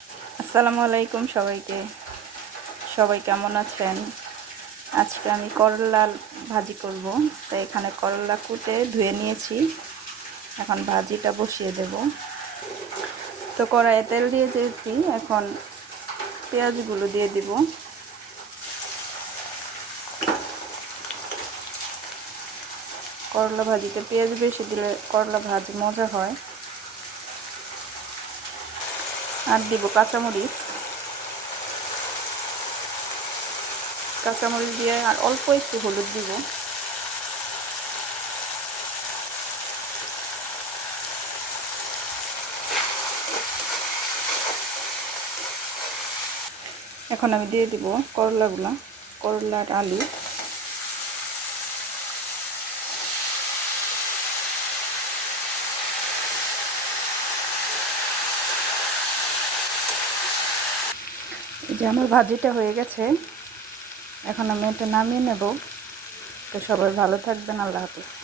আসসালামু আলাইকুম সবাইকে। সবাই কেমন আছেন? আজকে আমি করলা ভাজি করব। তাই এখানে করলা কুটে ধুয়ে নিয়েছি। এখন ভাজিটা বসিয়ে দেব। তো কড়াইয়ে তেল দিয়ে দিয়েছি। এখন পেঁয়াজগুলো দিয়ে দিব। করলা ভাজিতে পেঁয়াজ বেশি দিলে করলা ভাজি মজা হয়। আর দিব কাঁচামরিচ। কাঁচামরিচ দিয়ে আর অল্প একটু হলুদ দিব। এখন আমি দিয়ে দিব করলাগুলা, করলা আর আলু। এই যে আমার ভাজিটা হয়ে গেছে। এখন আমি এটা নামিয়ে নেব। তো সবাই ভালো থাকবেন। আল্লাহ হাফেজ।